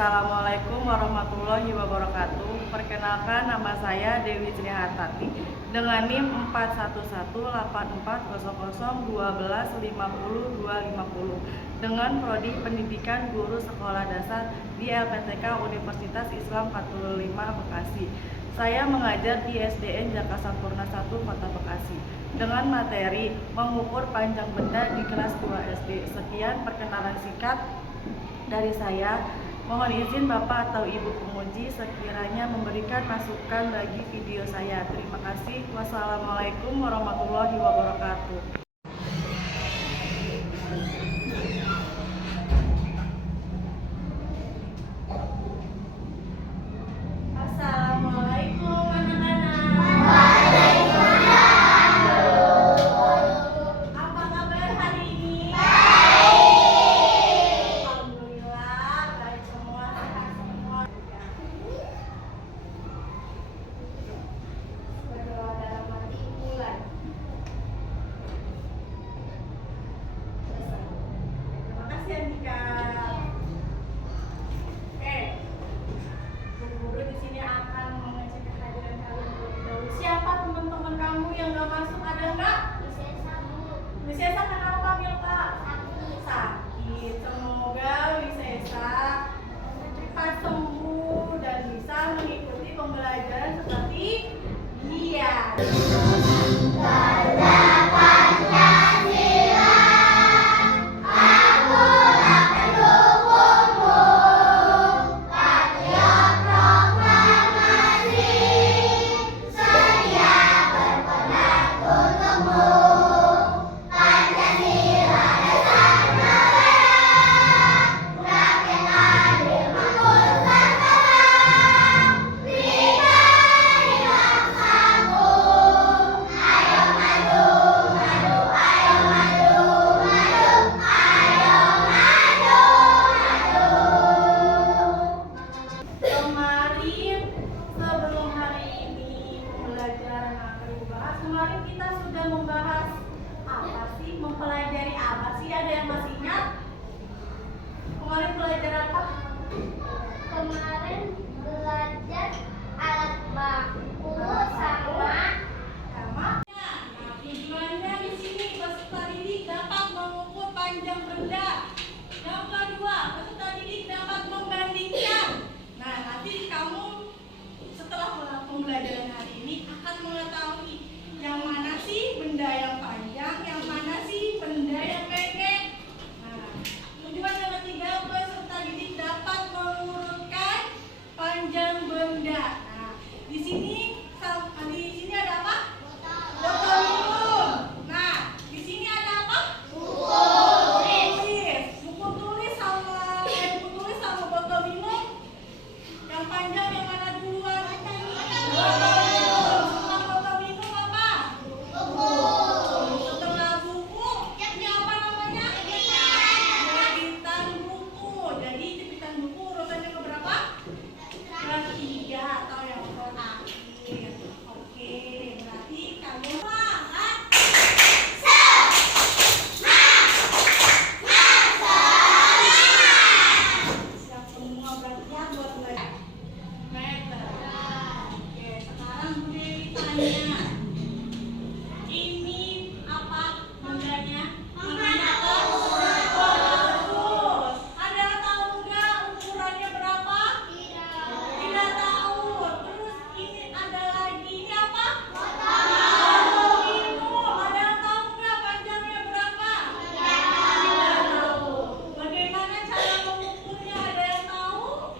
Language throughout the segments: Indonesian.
Assalamualaikum warahmatullahi wabarakatuh. Perkenalkan, nama saya Dewi Trihatati dengan NIM 4184001250 dengan prodi Pendidikan Guru Sekolah Dasar di LPTK Universitas Islam 45 Bekasi. Saya mengajar di SDN Jaka Sampurna 1 Kota Bekasi dengan materi mengukur panjang benda di kelas 2 SD. Sekian perkenalan singkat dari saya. Mohon izin Bapak atau Ibu penguji sekiranya memberikan masukan bagi video saya. Terima kasih. Wassalamualaikum warahmatullahi wabarakatuh. Assalamualaikum anak-anak. Apa kabar hari ini? Alhamdulillah, baik semua, sehat semua. Berdoa dalam hati mulai. Terima kasih Andika. Oke, guru di sini akan mengecek kehadiran kalian terlebih dahulu. Siapa teman-teman kamu yang nggak masuk, ada nggak? Wisesa kenapa Milka? Sakit. Semoga Wisesa cepat sembuh dan bisa mengikuti pembelajaran seperti dia. Kemarin kita sudah membahas apa sih, mempelajari apa sih? Ada yang masih ingat? Kemarin belajar apa? Kemarin belajar alat baku sama. Nah, tujuannya di sini peserta didik dapat mengukur panjang benda. Yang kedua, peserta didik dapat membandingkan. Nah, nanti kamu setelah melakukan pembelajaran hari ini akan mengetahui yang mana sih benda yang panjang, yang mana sih benda yang pendek. Nah, tujuan yang ketiga, peserta didik dapat mengurutkan panjang benda. Nah, di sini ada apa? Botol minum. Nah, di sini ada apa? Buku tulis. Buku tulis sama botol minum. Yang panjang yang mana duluan? Botol minum. Setelah botol minum apa? Buku. Setelah buku, ini apa namanya? Jepitan buku. Jadi jepitan buku urutannya keberapa? Ketiga atau yang terakhir. Oke, berarti kamu semangat. Siap semua berarti ya buat belajar meter. Oke, sekarang Bu Dewi tanya. Ini apa bendanya? Namanya terus. Ada tahu nggak ukurannya berapa? Tidak tahu. Terus ini ada lagi, ini apa? Botol minum. Ada tahu nggak panjangnya berapa? Tidak tahu. Bagaimana cara mengukurnya? Ada yang tahu?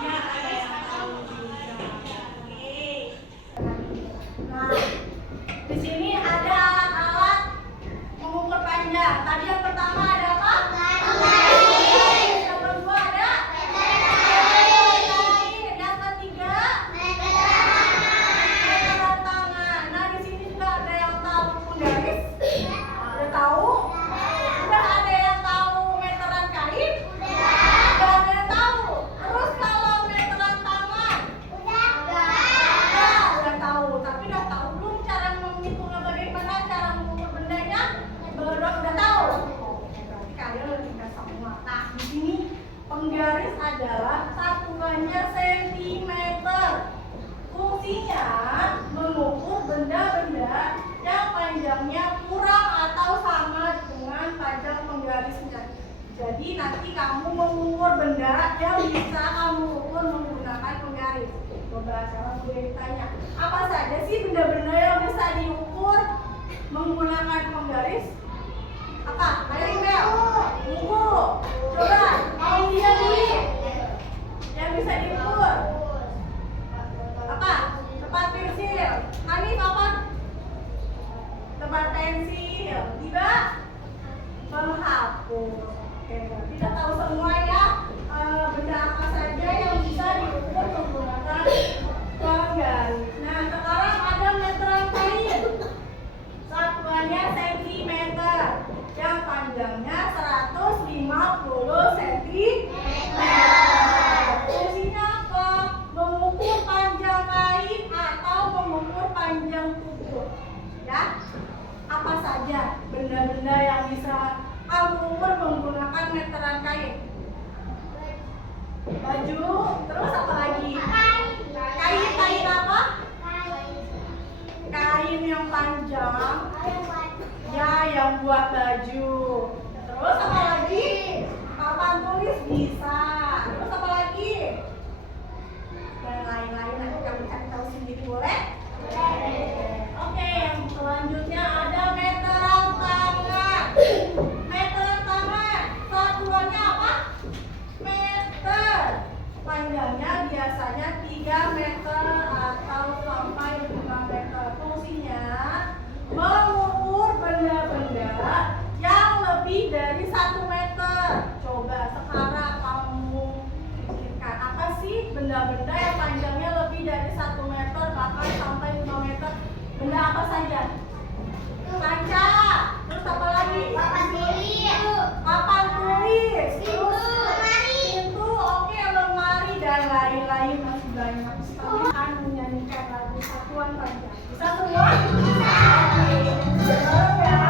Nggak ada yang tahu juga. Oke. Nah, Jadi nanti kamu mengukur benda yang bisa kamu ukur menggunakan penggaris. Coba sekarang gue tanya, apa saja sih benda-benda yang bisa diukur menggunakan penggaris? Apa? Ayo email. Buku. Coba, mau dia dulu. Yang bisa diukur. Apa? Tempat pensil. Hanif apa? Tempat pensil. Tidak? Penghapus. Oke, tidak tahu semua ya benda apa saja yang bisa diukur menggunakan penggaris. Nah, sekarang ada meteran kain. Satuannya sentimeter, yang panjangnya 150 cm. Fungsinya apa? Mengukur panjang kain atau mengukur panjang tubuh. Ya, apa saja benda-benda yang bisa kamu ukur menggunakan meteran kain? Baju, terus apa lagi? Kain apa? Kain yang panjang. Ya, yang buat baju. Terus apa lagi? Papan tulis bisa. Terus apa lagi? Dan lain-lain nanti kamu cari tahu sendiri, boleh? Oke, yang selanjutnya ada meteran tangan. Meteran tangan, satuannya apa? Meter. Panjangnya biasanya 3 meter atau sampai 5 meter. Fungsinya mengukur benda-benda yang lebih dari 1 meter. Coba sekarang kamu pikirkan, apa sih benda-benda yang panjangnya lebih dari 1 meter bahkan sampai 5 meter? Benda apa saja? Kaca. Terus apa lagi? Papan tulis. Pintu, oke, lemari dan lain-lain masih banyak sekali. Akan menyanyikan lagu satuan panjang. Bisa semua? Oke. Ya.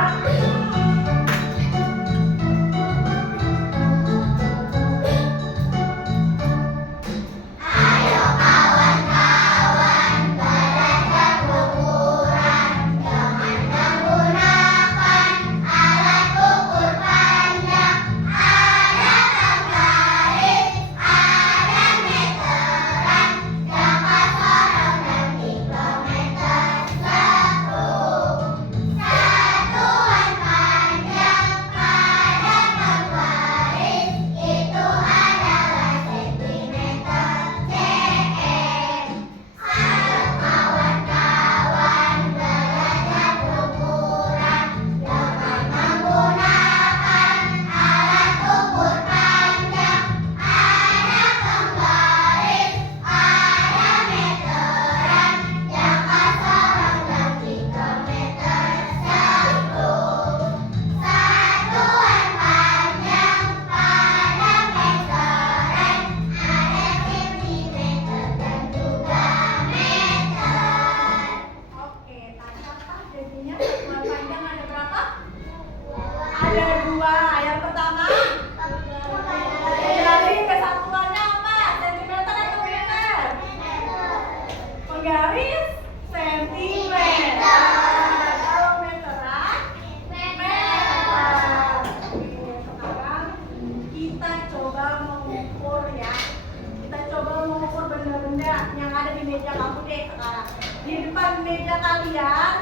Di depan meja kalian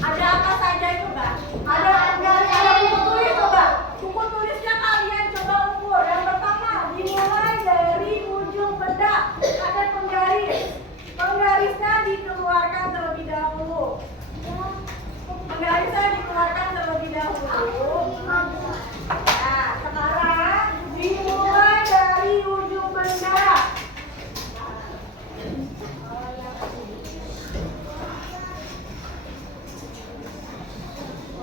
ada apa saja coba? Ada penggaris, ada buku tulis coba. Buku tulisnya kalian coba ukur. Yang pertama dimulai dari ujung benda ada penggaris. Penggarisnya dikeluarkan terlebih dahulu. Penggarisnya dikeluarkan terlebih dahulu. Nah, sekarang dimulai dari ujung benda.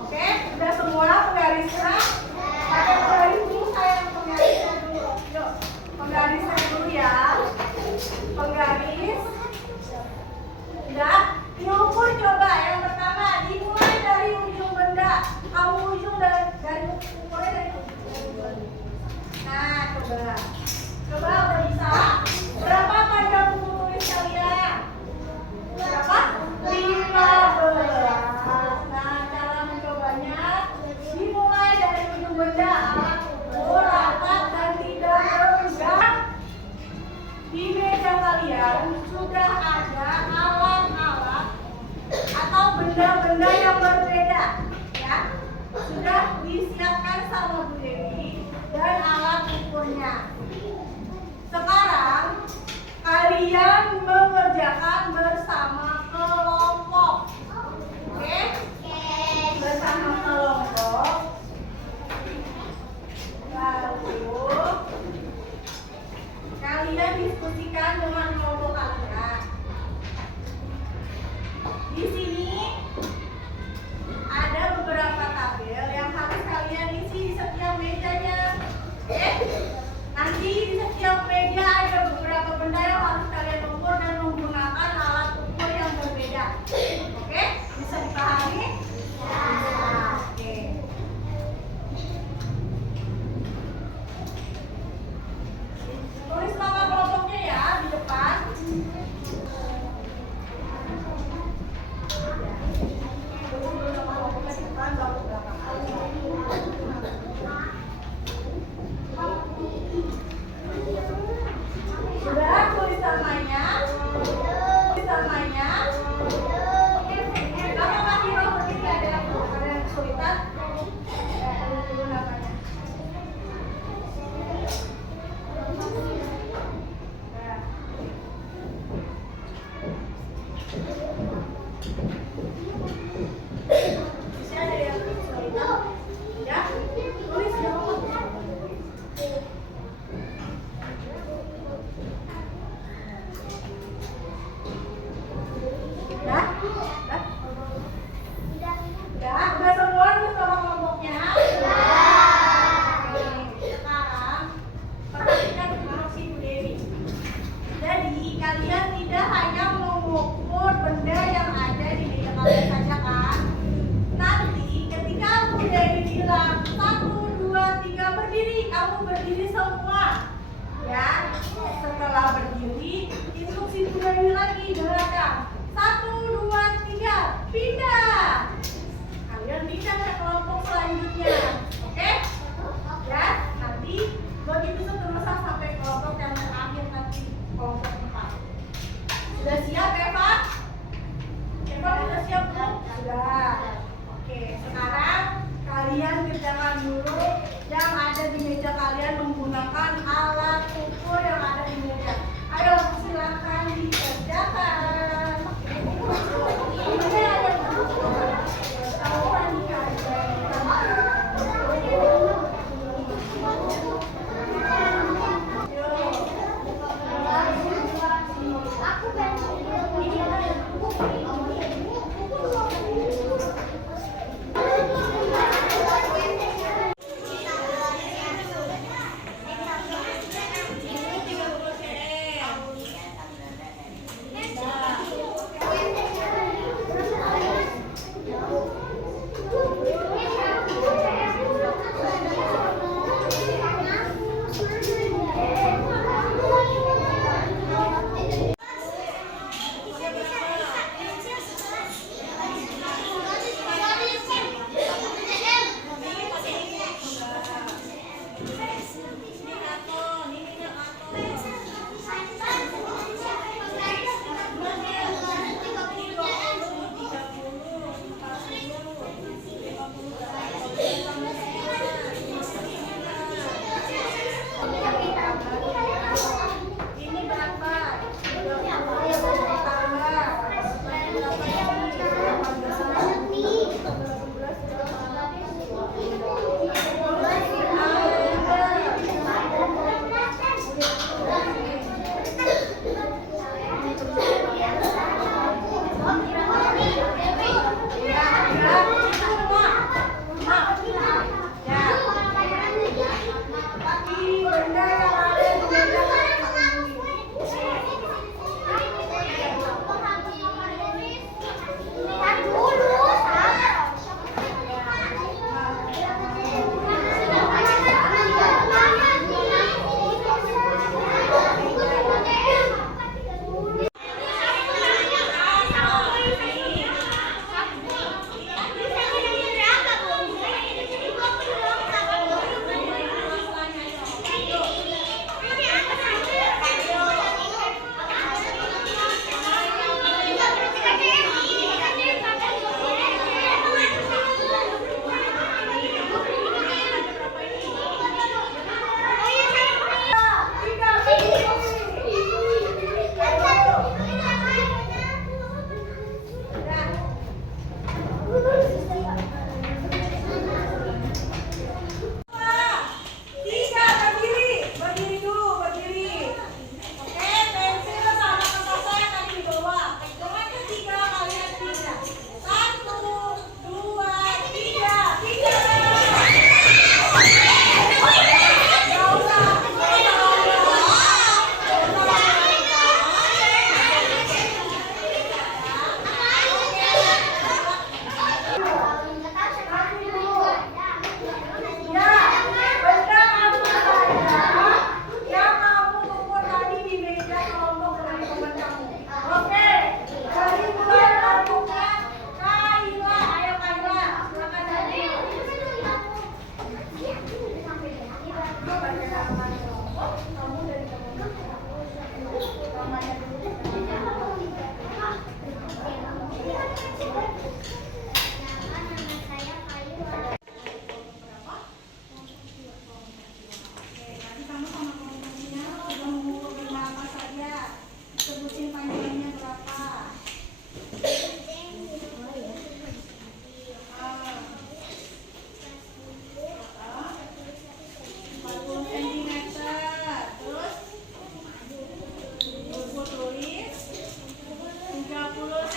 Oke, sudah semua penggarisnya? Pakai penggaris dulu, saya penggarisnya dulu. Yuk, penggarisnya dulu ya. Penggaris. Sudah, diukur coba. Yang pertama, dimulai dari ujung benda. Kamu ujung dari ukurnya dari ujung. Nah, coba. Coba udah bisa. Berapa panjang buku tulis kalian? Berapa? 15. Nah, cara mencobanya dimulai dari ujung benda. sudah disiapkan sama Bu Dewi dan alat ukurnya. Sekarang kalian mengerjakan bersama kelompok. Oke? Bersama kelompok. Lalu kalian diskusikan dengan kelompok kalian. Di sini ada beberapa tabel yang harus kalian isi di setiap mejanya. Oke? Nanti di setiap meja ada beberapa benda yang harus kalian ukur dan menggunakan alat ukur yang berbeda. Oke? Bisa dipahami? Ya. Oke. Tulis nama kelompoknya ya di depan. Tulis nama kelompoknya di depan baru belakang. Sudah tulis namanya. Tulis namanya. Kalau masih mau berdiri ada yang kesulitan, tulis dulu namanya. Bisa ada yang kesulitan? Ya, tulis dong. Udah semua tulis nama kelompoknya? Oke, sekarang perhatikan instruksi Bu Dewi. Jadi kalian tidak hanya mengukur benda yang ada di meja kalian saja kan? Nanti ketika Bu Dewi bilang 1, 2, 3 berdiri, kamu berdiri semua. Ya, setelah berdiri, instruksi Bu Dewi lagi dengarkan. 1, 2, 3, pindah. Kalian pindah ke kelompok selanjutnya. Oke? Ya, nanti begitu seterusnya sampai kelompok yang terakhir nanti kelompok 4. Sudah siap Eva? Eva sudah siap belum? Sudah. Oke, sekarang kalian kerjakan dulu yang ada di meja kalian menggunakan alat ukur yang ada di meja. Ayo silakan dikerjakan. Ini ada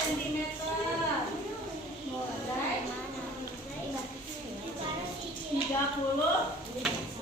sentimeter. Mulai 30. Ya, terus 25.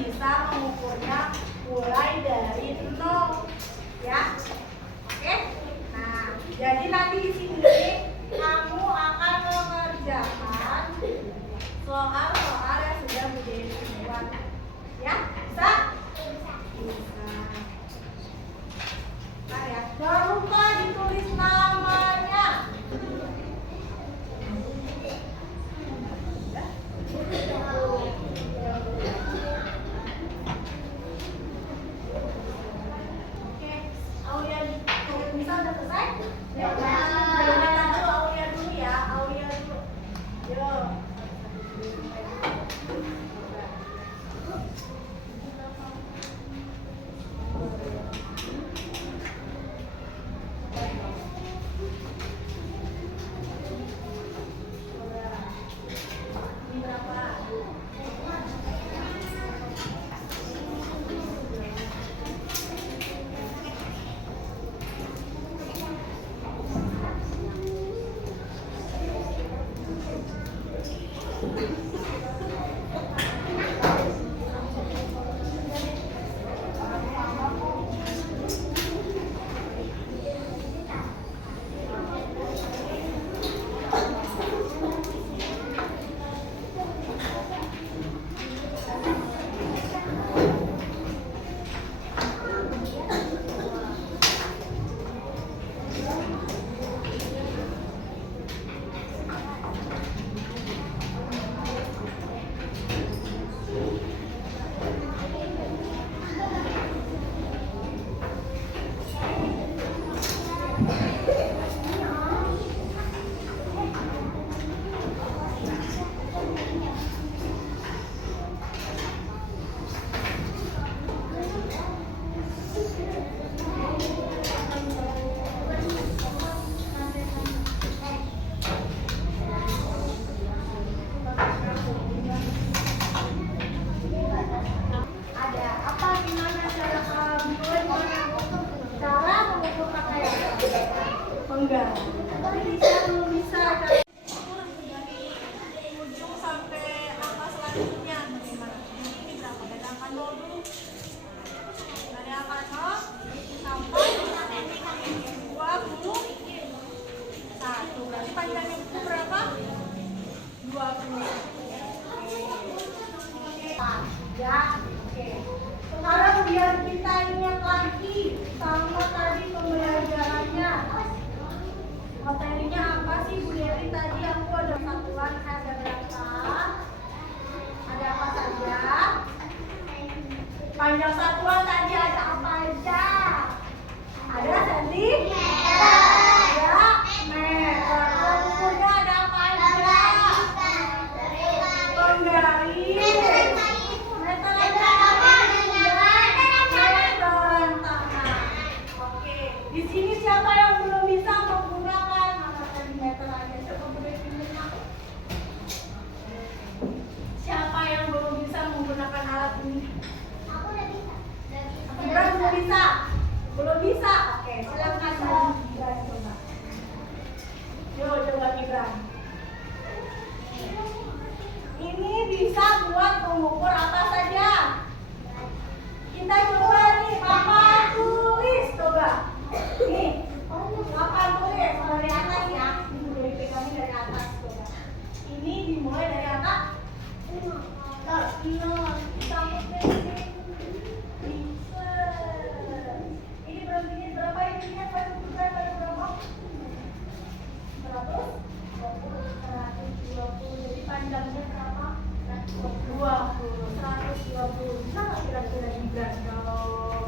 bisa mengukurnya mulai dari 0. Ya. Oke? Nah, jadi nanti di sini kamu akan mengerjakan soal-soal yang sudah menjadi buat. Ya, bisa? Bisa. Nah, ya. Jangan lupa ditulis namanya. Oke, Aulia bisa udah selesai? Ya, udah dulu Aulia dulu ya, Aulia dulu. Yuk. Ini berapa? Ada apa gimana cara kamu cara mengukur pakaian? Enggak. Bisa belum bisa. Ukur dari ujung sampai angka selanjutnya bagaimana? Ini berapa? Dari angka 0 dulu. Dari angka 0 sampai 21. Berarti panjangnya itu berapa? 20. Ya, oke. Sekarang biar kita ingat lagi sama tadi pembelajarannya. Materinya apa sih Bu Dewi tadi? Aku ada satuan ada berapa? Ada apa saja? Panjang satuan tadi ada apa aja? Ada senti? Ada meter. Ukurnya ada apa aja? Penggaris. Di sini siapa yang belum bisa menggunakan meter aja? Coba boleh tunjukkan. Siapa yang belum bisa menggunakan alat ini? Aku udah bisa. Belum bisa. Belum bisa. Oke, silakan Gibran coba. Yuk, coba Gibran. Ini bisa buat mengukur apa saja. Kita coba nih, Papa tulis coba. Nih, Papa tulis dari atas ya. Ini dari pegangnya dari atas coba. Ini dimulai dari atas. Sampai sini. Bisa. Ini berhentinya berapa? Ini lihat pada berapa? 120. Jadi panjangnya berapa? 120. Bisa nggak kira-kira Gibran kalau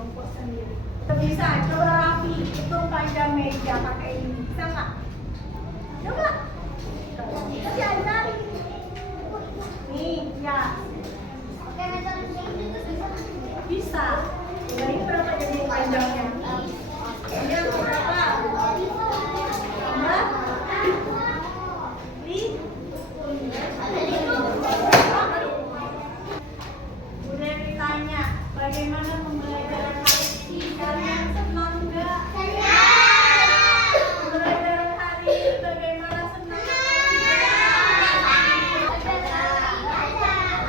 untuk sendiri? Bisa. Coba Raffi hitung panjang meja pakai ini. Bisa nggak? Coba. Kita diajarin. Nih, ya. Oke, meter ini bisa. Bisa. Nah, ini berapa jadi panjangnya? Ini berapa? Udah ditanya bagaimana pembelajaran hari ini, kalian senang nggak? Pembelajaran hari ini bagaimana, senang nggak?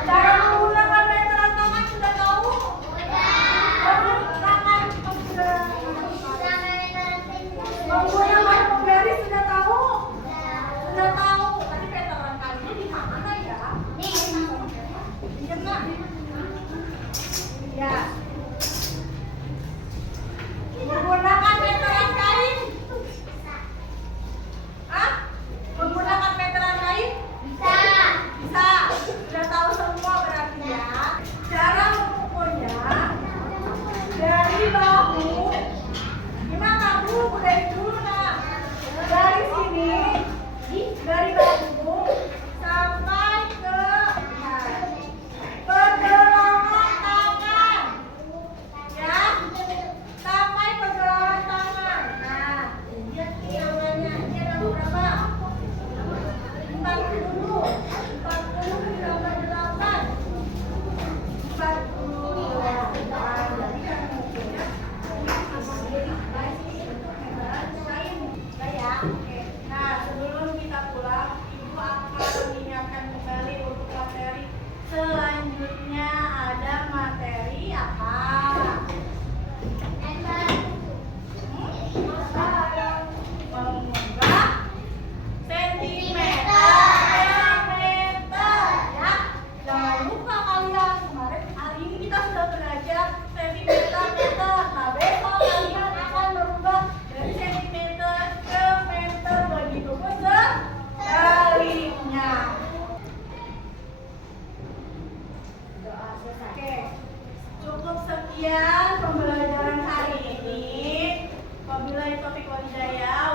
Cara menggunakan meteran tangan sudah perhatian pembelajaran hari ini. Wabillahi taufiq wal hidayah.